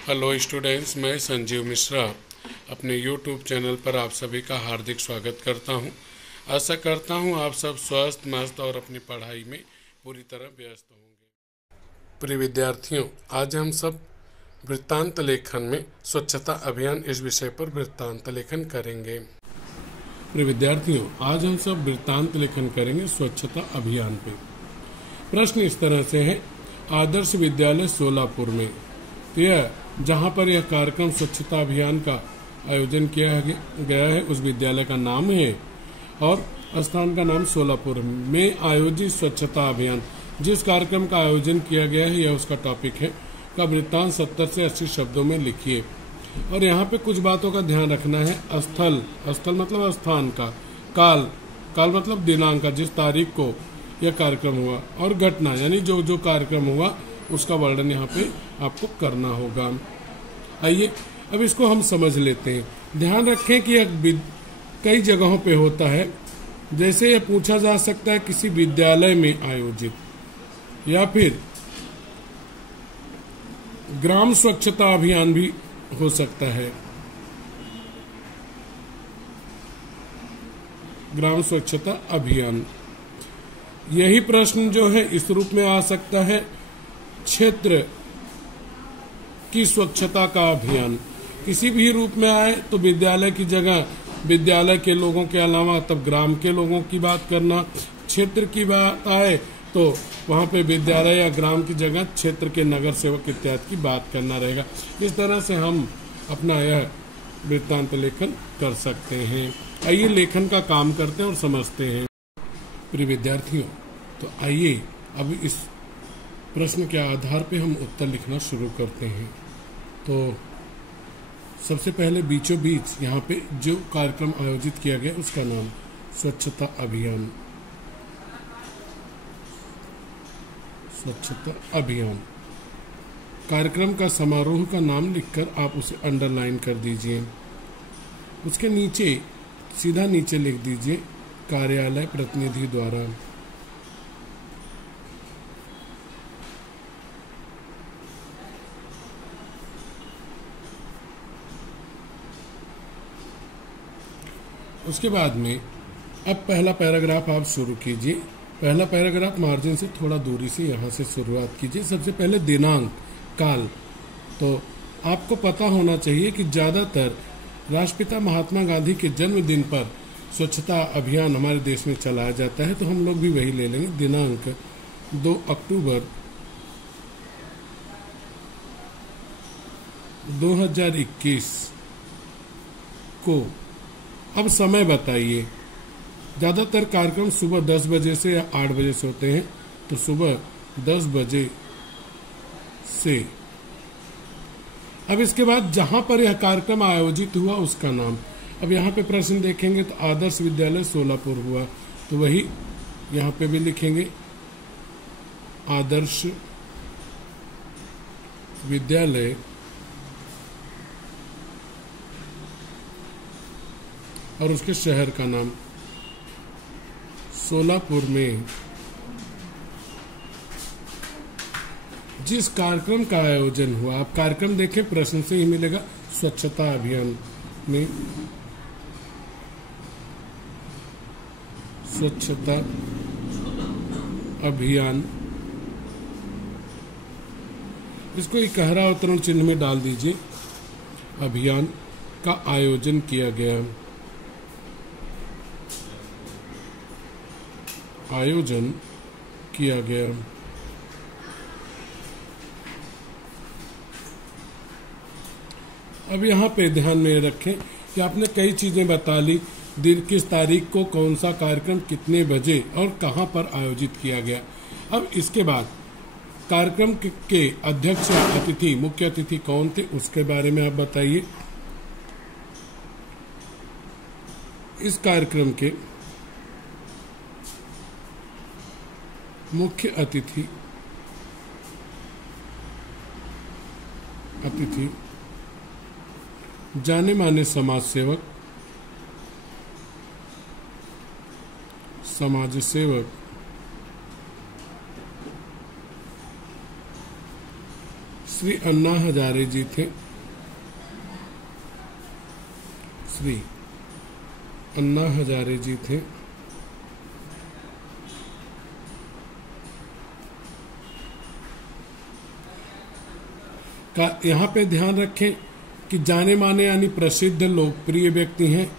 Hello students, मैं संजीव मिश्रा अपने YouTube channel पर आप सभी का हार्दिक स्वागत करता हूं। आशा करता हूं आप सब स्वस्थ मस्त और अपनी पढ़ाई में पूरी तरह व्यस्त होंगे। प्रिय विद्यार्थियों, आज हम सब वृत्तांत लेखन में स्वच्छता अभियान इस विषय पर वृत्तांत लेखन करेंगे। प्रिय विद्यार्थियों, आज हम सब वृत्तांत लेखन करेंगे स्वच्छता अभियान पे। प्रश्न इस तरह से है, आदर्श विद्यालय सोलापुर में, तो यह जहाँ पर यह कार्यक्रम स्वच्छता अभियान का आयोजन किया गया है उस विद्यालय का नाम है और स्थान का नाम सोलापुर में आयोजित स्वच्छता अभियान। जिस कार्यक्रम का आयोजन किया गया है यह उसका टॉपिक है। का वृत्तांत 70 से 80 शब्दों में लिखिए। और यहाँ पे कुछ बातों का ध्यान रखना है। स्थल मतलब स्थान का, काल मतलब दिनांक का, जिस तारीख को यह कार्यक्रम हुआ, और घटना यानी जो कार्यक्रम हुआ उसका वर्णन यहाँ पे आपको करना होगा। आइए अब इसको हम समझ लेते हैं। ध्यान रखें कि यह कई जगहों पे होता है। जैसे यह पूछा जा सकता है किसी विद्यालय में आयोजित, या फिर ग्राम स्वच्छता अभियान भी हो सकता है। ग्राम स्वच्छता अभियान, यही प्रश्न जो है इस रूप में आ सकता है, क्षेत्र की स्वच्छता का अभियान। किसी भी रूप में आए तो विद्यालय की जगह विद्यालय के लोगों के अलावा तब ग्राम के लोगों की बात करना। क्षेत्र की बात आए तो वहां पे विद्यालय या ग्राम की जगह क्षेत्र के नगर सेवक इत्यादि की बात करना रहेगा। इस तरह से हम अपना यह वृत्तांत लेखन कर सकते हैं। आइए लेखन का काम करते हैं और समझते हैं। प्रिय विद्यार्थियों, तो आइए अब इस प्रश्न के आधार पे हम उत्तर लिखना शुरू करते हैं। तो सबसे पहले बीचों बीच यहाँ पे जो कार्यक्रम आयोजित किया गया उसका नाम स्वच्छता अभियान। स्वच्छता अभियान कार्यक्रम का समारोह का नाम लिखकर आप उसे अंडरलाइन कर दीजिए। उसके नीचे सीधा नीचे लिख दीजिए कार्यालय प्रतिनिधि द्वारा। उसके बाद में अब पहला पैराग्राफ आप शुरू कीजिए। पहला पैराग्राफ मार्जिन से थोड़ा दूरी से यहाँ से शुरुआत कीजिए। सबसे पहले दिनांक, काल। तो आपको पता होना चाहिए कि ज्यादातर राष्ट्रपिता महात्मा गांधी के जन्मदिन पर स्वच्छता अभियान हमारे देश में चलाया जाता है, तो हम लोग भी वही ले लेंगे। दिनांक 2 अक्टूबर 2021 को। अब समय बताइए। ज्यादातर कार्यक्रम सुबह 10 बजे से या 8 बजे से होते हैं, तो सुबह 10 बजे से। अब इसके बाद जहां पर यह कार्यक्रम आयोजित हुआ उसका नाम। अब यहाँ पे प्रश्न देखेंगे तो आदर्श विद्यालय सोलापुर हुआ, तो वही यहाँ पे भी लिखेंगे आदर्श विद्यालय और उसके शहर का नाम सोलापुर में। जिस कार्यक्रम का आयोजन हुआ, आप कार्यक्रम देखें, प्रश्न से ही मिलेगा स्वच्छता अभियान में। स्वच्छता अभियान, इसको एक गहरा अवतरण चिन्ह में डाल दीजिए। अभियान का आयोजन किया गया। आयोजन किया गया। अब यहाँ पे ध्यान में रखें कि आपने कई चीजें बता ली। दिन, किस तारीख को कौन सा कार्यक्रम कितने बजे और कहाँ पर आयोजित किया गया। अब इसके बाद कार्यक्रम के अध्यक्ष या अतिथि, मुख्य अतिथि कौन थे उसके बारे में आप बताइए। इस कार्यक्रम के मुख्य अतिथि जाने माने समाज सेवक श्री अन्ना हजारे जी थे। श्री अन्ना हजारे जी थे। का यहाँ पे ध्यान रखें कि जाने माने यानी प्रसिद्ध लोकप्रिय व्यक्ति हैं,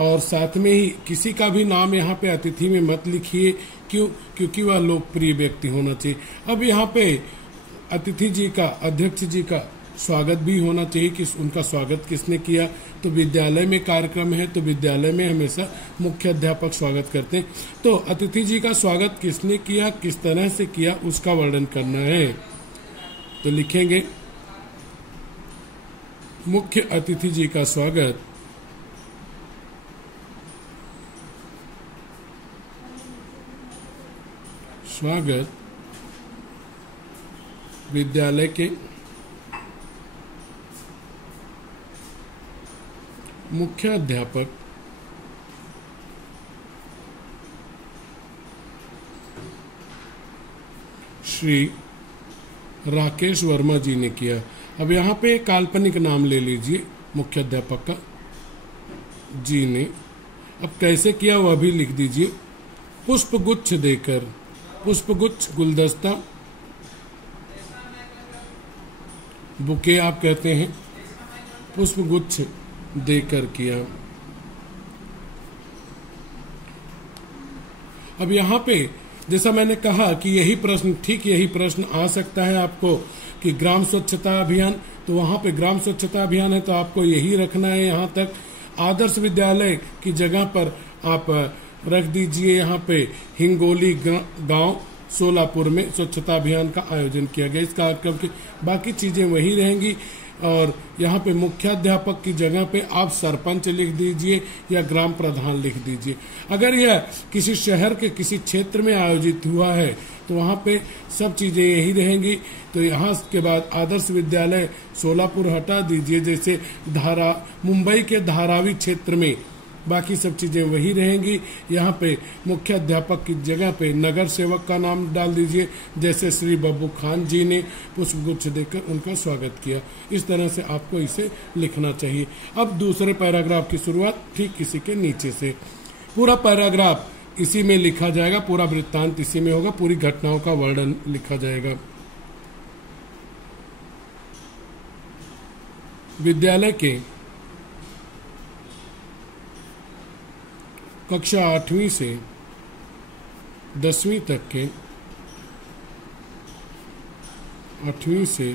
और साथ में ही किसी का भी नाम यहाँ पे अतिथि में मत लिखिए। क्यों? क्योंकि वह लोकप्रिय व्यक्ति होना चाहिए। अब यहाँ पे अतिथि जी का, अध्यक्ष जी का स्वागत भी होना चाहिए कि उनका स्वागत किसने किया। तो विद्यालय में कार्यक्रम है तो विद्यालय में हमेशा मुख्य अध्यापक स्वागत करते हैं। तो अतिथि जी का स्वागत किसने किया, किस तरह से किया, उसका वर्णन करना है। तो लिखेंगे मुख्य अतिथि जी का स्वागत विद्यालय के मुख्य अध्यापक श्री राकेश वर्मा जी ने किया। अब यहाँ पे काल्पनिक नाम ले लीजिए मुख्य अध्यापक का, जी ने। अब कैसे किया वह भी लिख दीजिए। पुष्पगुच्छ देकर, पुष्पगुच्छ गुलदस्ता, बुके आप कहते हैं, पुष्पगुच्छ देकर किया। अब यहाँ पे जैसा मैंने कहा कि यही प्रश्न, ठीक यही प्रश्न आ सकता है आपको कि ग्राम स्वच्छता अभियान, तो वहां पे ग्राम स्वच्छता अभियान है तो आपको यही रखना है। यहाँ तक आदर्श विद्यालय की जगह पर आप रख दीजिए यहाँ पे हिंगोली गांव सोलापुर में स्वच्छता अभियान का आयोजन किया गया। इस कार्यक्रम की बाकी चीजें वही रहेंगी। और यहाँ पे मुख्याध्यापक की जगह पे आप सरपंच लिख दीजिए या ग्राम प्रधान लिख दीजिए। अगर यह किसी शहर के किसी क्षेत्र में आयोजित हुआ है तो वहाँ पे सब चीजें यही रहेंगी। तो यहाँ के बाद आदर्श विद्यालय सोलापुर हटा दीजिए, जैसे मुंबई के धारावी क्षेत्र में बाकी सब चीजें वही रहेंगी। यहाँ पे मुख्य अध्यापक की जगह पे नगर सेवक का नाम डाल दीजिए, जैसे श्री बब्बू खान जी ने पुष्पगुच्छ देकर उनका स्वागत किया। इस तरह से आपको इसे लिखना चाहिए। अब दूसरे पैराग्राफ की शुरुआत ठीक इसी के नीचे से, पूरा पैराग्राफ इसी में लिखा जाएगा, पूरा वृत्तांत इसी में होगा, पूरी घटनाओं का वर्णन लिखा जाएगा। विद्यालय के कक्षा 8वीं से 10वीं तक के 8वीं से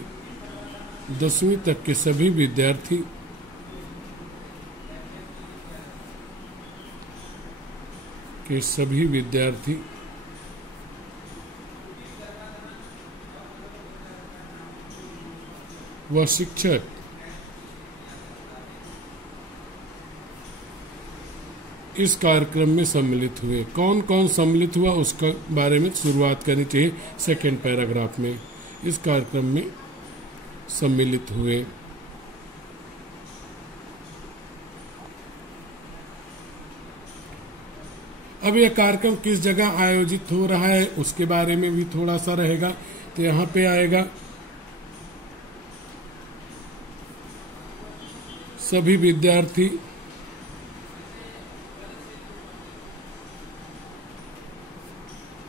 10वीं तक के सभी विद्यार्थी व शिक्षक इस कार्यक्रम में सम्मिलित हुए। कौन कौन सम्मिलित हुआ उसका बारे में शुरुआत करनी चाहिए सेकेंड पैराग्राफ में। इस कार्यक्रम में सम्मिलित हुए। अब यह कार्यक्रम किस जगह आयोजित हो रहा है उसके बारे में भी थोड़ा सा रहेगा। तो यहाँ पे आएगा सभी विद्यार्थी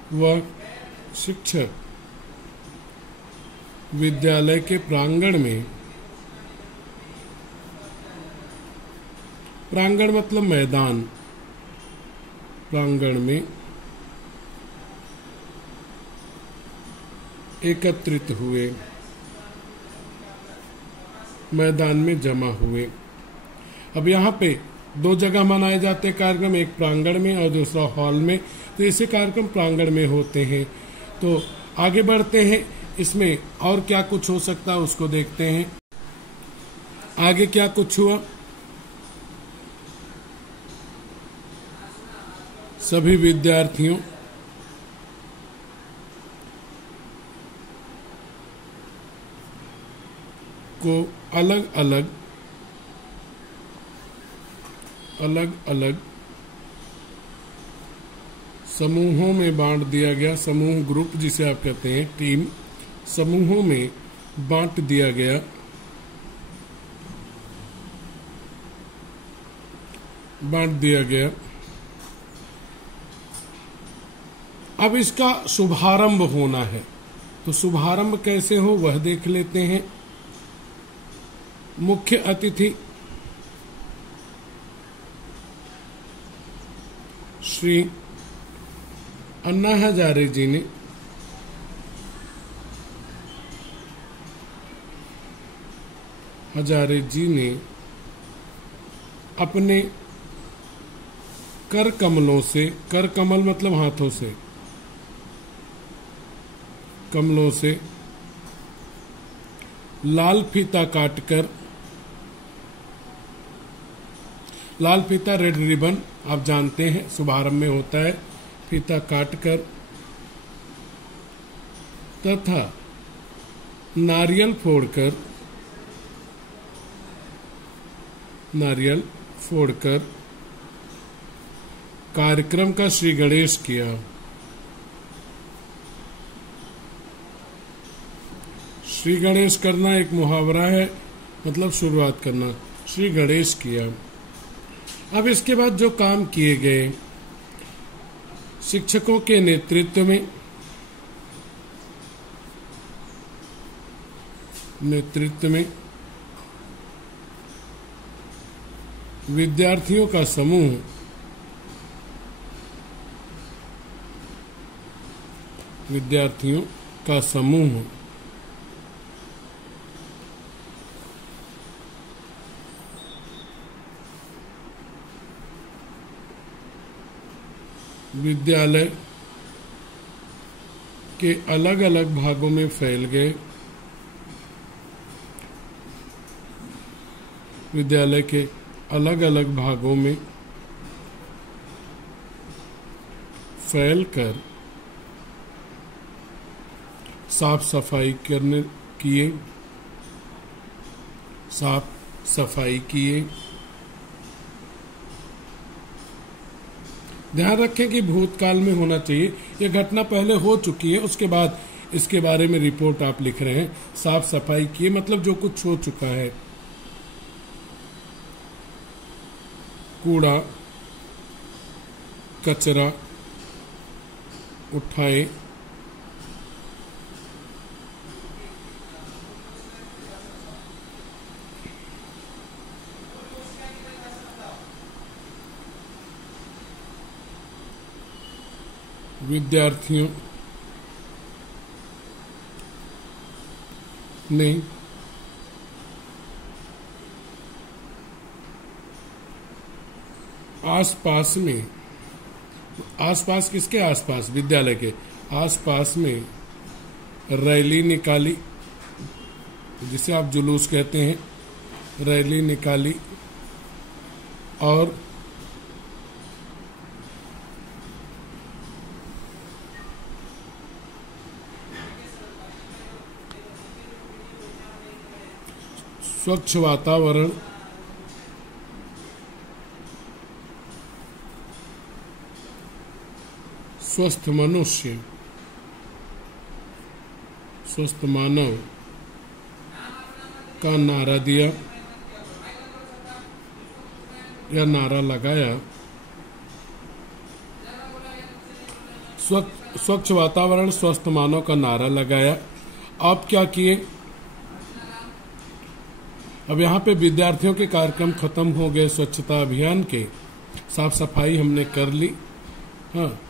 व शिक्षक विद्यालय के प्रांगण में, प्रांगण मतलब मैदान, प्रांगण में एकत्रित हुए, मैदान में जमा हुए। अब यहाँ पे दो जगह मनाए जाते हैं कार्यक्रम, एक प्रांगण में और दूसरा हॉल में। तो ऐसे कार्यक्रम प्रांगण में होते हैं। तो आगे बढ़ते हैं, इसमें और क्या कुछ हो सकता है उसको देखते हैं। आगे क्या कुछ हुआ, सभी विद्यार्थियों को अलग अलग समूहों में बांट दिया गया। समूह ग्रुप जिसे आप कहते हैं, टीम, समूहों में बांट दिया गया, बांट दिया गया। अब इसका शुभारंभ होना है, तो शुभारंभ कैसे हो वह देख लेते हैं। मुख्य अतिथि श्री अन्ना हजारे जी ने अपने कर कमलों से, कर कमल मतलब हाथों से, कमलों से लाल फीता काटकर, लाल फीता रेड रिबन आप जानते हैं शुभारंभ में होता है, फीता काटकर तथा नारियल फोड़कर कार्यक्रम का श्री गणेश किया। श्री गणेश करना एक मुहावरा है, मतलब शुरुआत करना। श्री गणेश किया। अब इसके बाद जो काम किए गए, शिक्षकों के नेतृत्व में विद्यार्थियों का समूह विद्यालय के अलग अलग भागों में फैल गए। विद्यालय के अलग अलग भागों में फैलकर साफ सफाई किए। ध्यान रखें कि भूतकाल में होना चाहिए, यह घटना पहले हो चुकी है, उसके बाद इसके बारे में रिपोर्ट आप लिख रहे हैं। साफ सफाई किए मतलब जो कुछ हो चुका है। कूड़ा कचरा उठाए, विद्यार्थियों ने आसपास किसके आसपास? विद्यालय के आसपास में रैली निकाली, जिसे आप जुलूस कहते हैं, रैली निकाली और स्वच्छ वातावरण, स्वस्थ मनुष्य, स्वस्थ मानव का नारा दिया या नारा लगाया। स्वच्छ वातावरण स्वस्थ मानव का नारा लगाया। अब क्या किए? अब यहाँ पे विद्यार्थियों के कार्यक्रम खत्म हो गए, स्वच्छता अभियान के, साफ सफाई हमने कर ली। हाँ,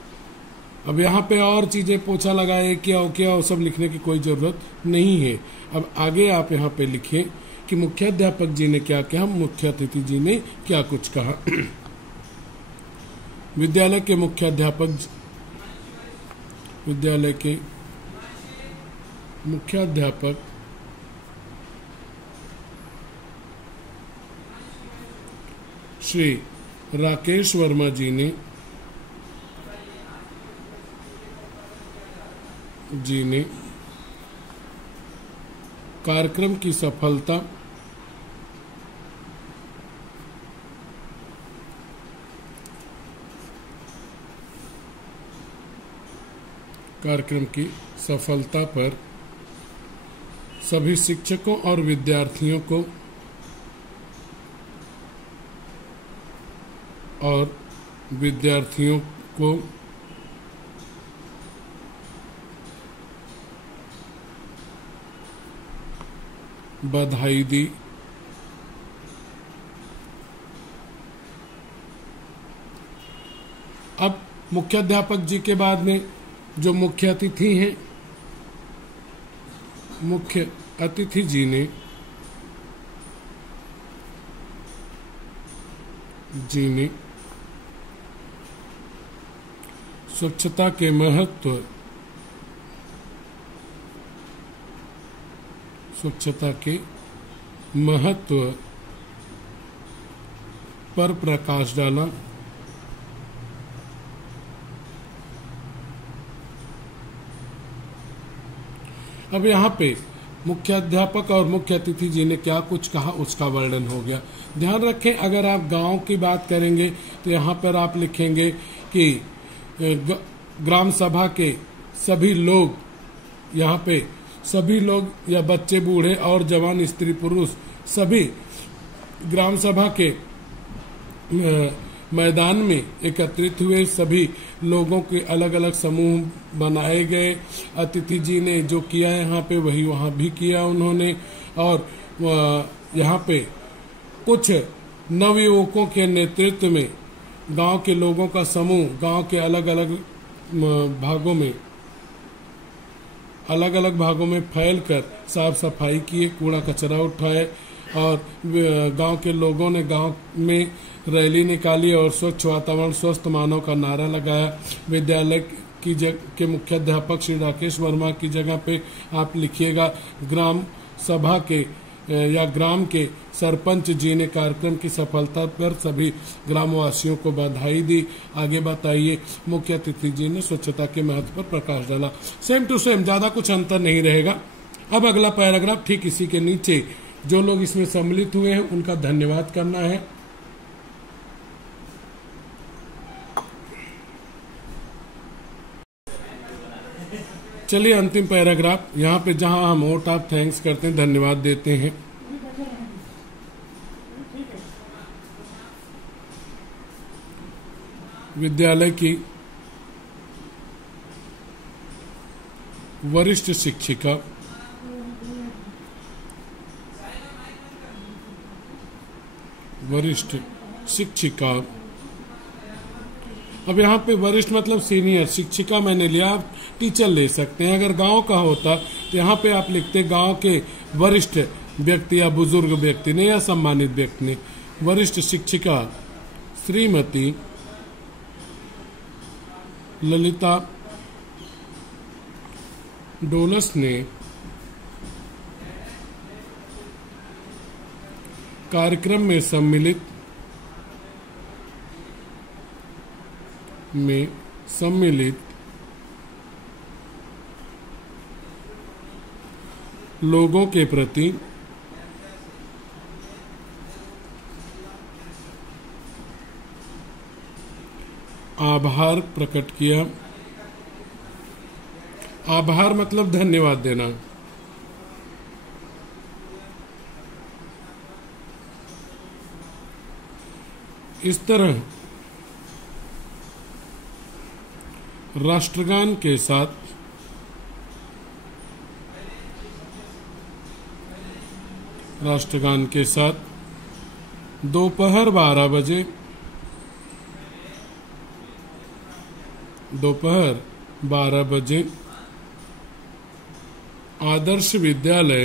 अब यहाँ पे और चीजें पोछा लगाए, क्या वो सब लिखने की कोई जरूरत नहीं है। अब आगे आप यहाँ पे लिखिए कि मुख्याध्यापक जी ने क्या कहा, मुख्य अतिथि जी ने क्या कुछ कहा। विद्यालय के मुख्याध्यापक श्री राकेश वर्मा जी ने कार्यक्रम की सफलता सभी शिक्षकों और विद्यार्थियों को बधाई दी। अब मुख्याध्यापक जी के बाद में जो मुख्य अतिथि हैं, मुख्य अतिथि जी ने स्वच्छता के महत्व पर प्रकाश डाला। अब यहाँ पे मुख्याध्यापक और मुख्य अतिथि जी ने क्या कुछ कहा उसका वर्णन हो गया। ध्यान रखें, अगर आप गांव की बात करेंगे तो यहाँ पर आप लिखेंगे कि ग्राम सभा के सभी लोग, यहाँ पे सभी लोग या बच्चे बूढ़े और जवान स्त्री पुरुष सभी ग्राम सभा के मैदान में एकत्रित हुए। सभी लोगों के अलग अलग समूह बनाए गए। अतिथि जी ने जो किया यहाँ पे वही वहाँ भी किया उन्होंने। और यहाँ पे कुछ नवयुवकों के नेतृत्व में गांव के लोगों का समूह गांव के अलग अलग भागों में फैलकर साफ सफाई किए, कूड़ा कचरा उठाए और गांव के लोगों ने गांव में रैली निकाली और स्वच्छ वातावरण स्वस्थ मानव का नारा लगाया। विद्यालय के मुख्याध्यापक श्री राकेश वर्मा की जगह पे आप लिखिएगा ग्राम सभा के या ग्राम के सरपंच जी ने कार्यक्रम की सफलता पर सभी ग्रामवासियों को बधाई दी। आगे बताइए, मुख्य अतिथि जी ने स्वच्छता के महत्व पर प्रकाश डाला। सेम टू सेम, ज्यादा कुछ अंतर नहीं रहेगा। अब अगला पैराग्राफ ठीक इसी के नीचे जो लोग इसमें सम्मिलित हुए हैं उनका धन्यवाद करना है। चलिए अंतिम पैराग्राफ, यहाँ पे जहां हम वोट ऑफ थैंक्स करते हैं, धन्यवाद देते हैं। विद्यालय की वरिष्ठ शिक्षिका, अब यहाँ पे वरिष्ठ मतलब सीनियर, शिक्षिका मैंने लिया, आप टीचर ले सकते हैं। अगर गांव का होता तो यहाँ पे आप लिखते गांव के वरिष्ठ व्यक्ति या बुजुर्ग व्यक्ति ने या सम्मानित व्यक्ति ने। वरिष्ठ शिक्षिका श्रीमती ललिता डोलस ने कार्यक्रम में सम्मिलित लोगों के प्रति आभार प्रकट किया। आभार मतलब धन्यवाद देना। इस तरह राष्ट्रगान के साथ दोपहर 12 बजे आदर्श विद्यालय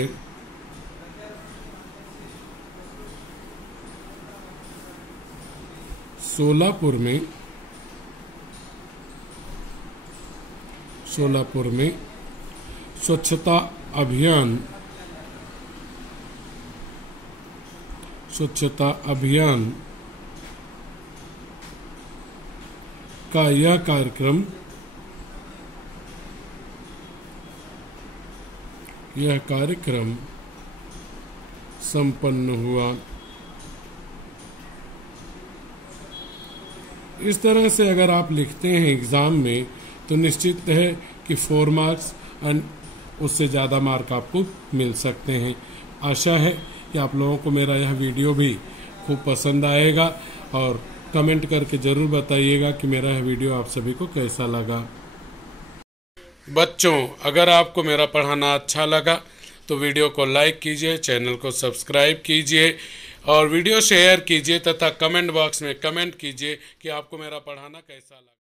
सोलापुर में स्वच्छता अभियान का यह कार्यक्रम संपन्न हुआ। इस तरह से अगर आप लिखते हैं एग्जाम में तो निश्चित है कि 4 मार्क्स उससे ज़्यादा मार्क आपको मिल सकते हैं। आशा है कि आप लोगों को मेरा यह वीडियो भी खूब पसंद आएगा और कमेंट करके ज़रूर बताइएगा कि मेरा यह वीडियो आप सभी को कैसा लगा। बच्चों, अगर आपको मेरा पढ़ाना अच्छा लगा तो वीडियो को लाइक कीजिए, चैनल को सब्सक्राइब कीजिए और वीडियो शेयर कीजिए तथा कमेंट बॉक्स में कमेंट कीजिए कि आपको मेरा पढ़ाना कैसा लगा।